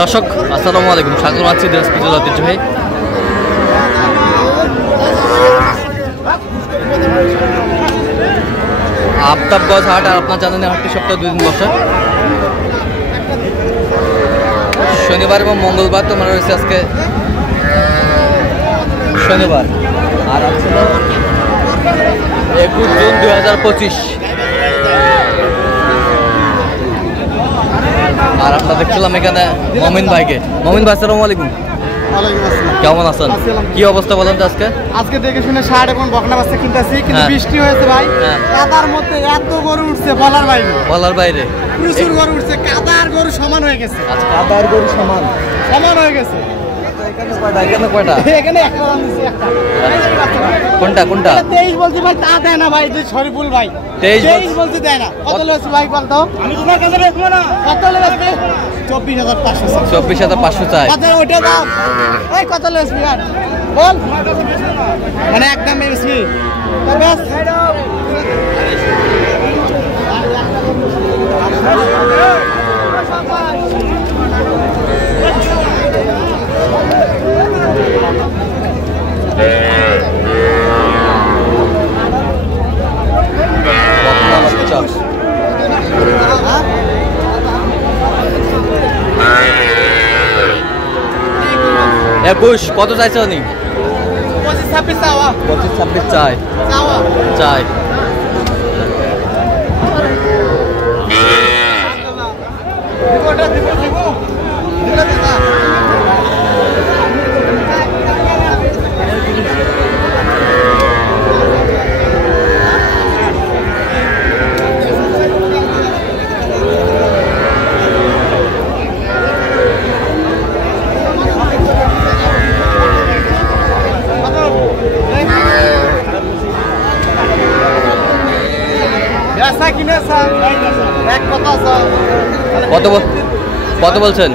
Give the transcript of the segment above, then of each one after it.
দর্শক আসসালামু আলাইকুম, স্বাগত আছি দিনাজপুর ঐতিহ্যবাহী আফতাবগঞ্জ হাট। আর আপনার জানেন হাটটি সপ্তাহে 2 দিন বসে, শনিবার এবং মঙ্গলবার। তোমার রয়েছে আজকে শনিবার, আর আজকে 21 জুন 2025। আর আপনারা দেখছিলাম এখানে মমিন ভাইকে। মমিন ভাই আসসালামু আলাইকুম। কেমন আছেন? কি অবস্থা বলেন তো? আজকে দেখে শুনে ষাট এবং বকনা বাচ্চা কিনতেছি, কিন্তু বৃষ্টি হয়েছে ভাই। কাদার মধ্যে এত গরু উঠছে বলার বাইরে প্রচুর গরু উঠছে। কাদার গরু সমান হয়ে গেছে। আচ্ছা, কাদার গরু সমান হয়ে গেছে। এখানে কয়টা? এখানে একটা দাম দিছি, একটা। কোনটা 23 বলছি ভাই, তা দেয় না ভাই। শরীফুল ভাই 23 বলছি, দেয় না। কত লেছে ভাই বলতো? আমি তোমার কাছে বেচবো না। কত লেছে? 24,500। 24,500 চাই। আচ্ছা ওইটা দাও। এই কত লেছে বিয়ার বল, মানে একদম বেশি। বেশ কত চাইছে উনি? 25-26 চাওয়া। 25-26 চাই। কত বলছেন?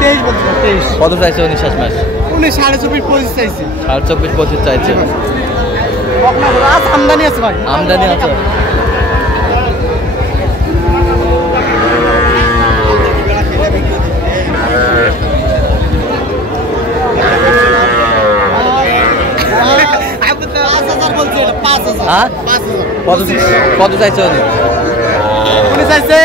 23 কত চাইছে উনি? শেষ মাস উনি 24.5 চাইছে। 24-25 চাইছে। আমদানি আছে ভাই, আমদানি আছে। কত চাইছে উনি? উনি চাইছে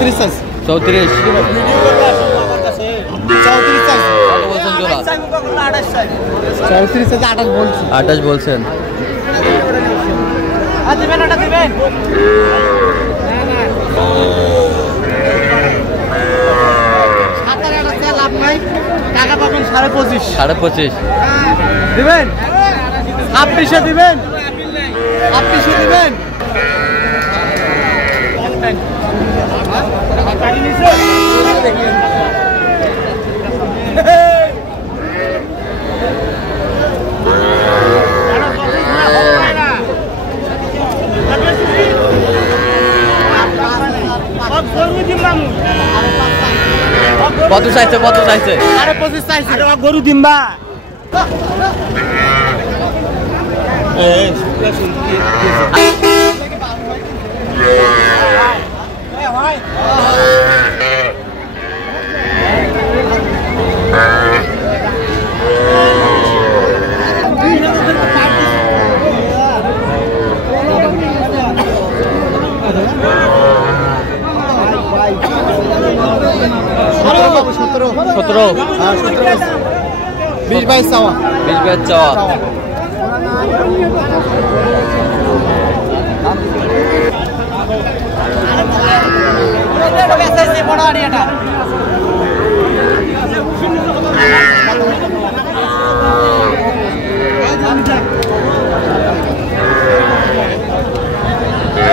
27। চৌত্রিশ। আঠাশ বলছেন। লাভ নাই, টাকা পাবেন 25.5। 25.5 দিবেন? 26 দিবেন? 26 দিবেন? কত চাইছে? 25 চাইছে। গরু দিম্বা সতেরো। 20-22 চাওয়া। 20-22 চাওয়া।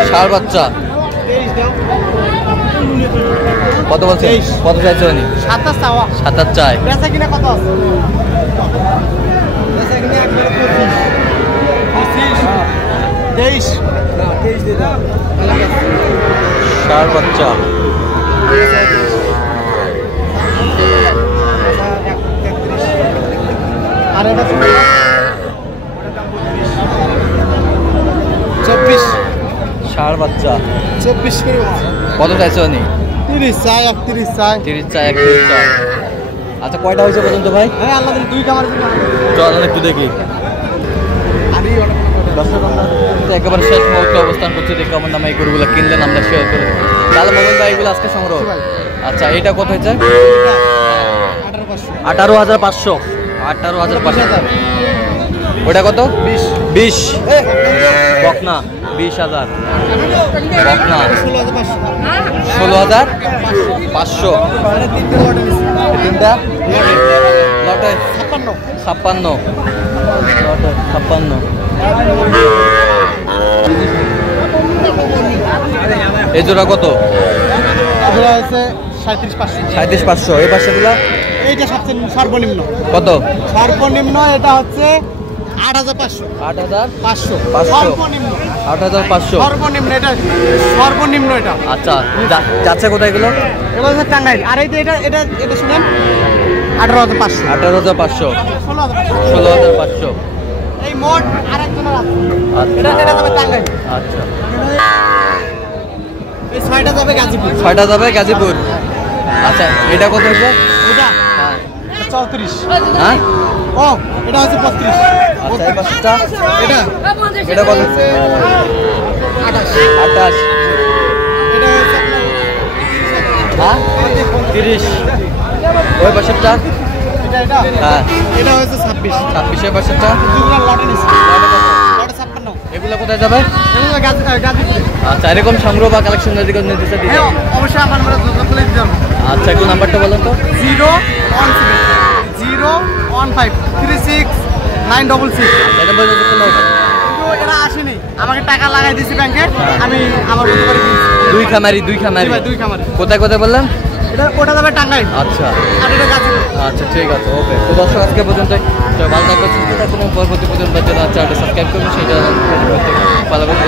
ষাঁড় বাচ্চা। কত বলছে? কত চাইছে উনি? 27 চাওয়া। 27 চাই। বেচা কিনা কত আছে? বেচা কিনা একবারে 25 23 দিয়ে দাও। ষাঁড় বাচ্চা। আর এটা 24 ষাঁড় বাচ্চা 24 করে কত চাইছে উনি? 30 চাই 31 চাই 30 চাই 31 চাই। আচ্ছা কয়টা হয়েছে পর্যন্ত ভাই? হ্যাঁ আল্লাহ দুই কামার চল একটু দেখি। একেবারে শেষ মুহূর্তে অবস্থান করছে, দেখে আমার নামে এই গরুগুলো কিনলেন, আমরা শেয়ার করে দেব। তাহলে মোবাইল ভাই এগুলো আজকে সংগ্রহ। আচ্ছা এটা কত হয়েছে? 18,500। 18,500। ওটা কত? 20। বকনা 20,000। বকনা 16,500। তিনটা লটে 56। লটে 56। এই জোড়া কত? এগুলো হচ্ছে 37,500। 37,500। এই পাশেগুলা? এইটা সবচেয়ে সর্বনিম্ন। কত? সর্বনিম্ন এটা হচ্ছে 8,500। 8,500। সর্বনিম্ন 8,500 সর্বনিম্ন এটা সর্বনিম্ন এটা। আচ্ছা যাচ্ছে কোথায় এগুলো? এগুলো হচ্ছে টাঙ্গাইল। আর এই যে এটা এটা এটা শুনেন 18,500। 18,500। 16,500। 16,500। এই মোট আরেকজনের আছে। আচ্ছা। এটা এটা যাবে টাঙ্গাইল। আচ্ছা এই 6টা যাবে গাজীপুর। 6টা যাবে গাজীপুর। আচ্ছা এটা কত হয়েছে? এটা হ্যাঁ 34। হ্যাঁ ও এটা হচ্ছে 35। আচ্ছা এই পাশেরটা? এটা এটা কত? 28। 28। এটা হচ্ছে আপনার হ্যাঁ 30। ওই পাশেরটা? এটা এটা হ্যাঁ এটা হচ্ছে 26। 26 পাশেরটা? দুগুলো লটে নিছে। লটে কত? লটে 56। এগুলো কোথায় যাবে? এগুলো গাজীপুর। আচ্ছা এরকম সংগ্রহ বা কালেকশন যদি কেউ নিতে চায় দিতে হ্যাঁ হবে। অবশ্যই আমার মানে যোগাযোগ করে দিতে হবে। আচ্ছা একটু নাম্বারটা বলেন তো। 017-015-36-966। এটা বলে দিতে হবে। কিন্তু এরা আসেনি, আমাকে টাকা লাগাই দিয়েছি ব্যাংকে, আমি আমার মতো করে দিয়েছি। দুই খামারি জি ভাই, দুই খামারে। কোথায় কোথায় বললেন? এটা ওটা যাবে টাঙ্গাইল আচ্ছা আর এটা গাজীপুর। আচ্ছা ঠিক আছে ওকে। তো দর্শক আজকে পর্যন্ত ভালো থাকবেন, সুস্থ থাকুন, পরবর্তী পর্যন্ত চ্যানেলটা সাবস্ক্রাইব করবেন, সেটা ভালো করে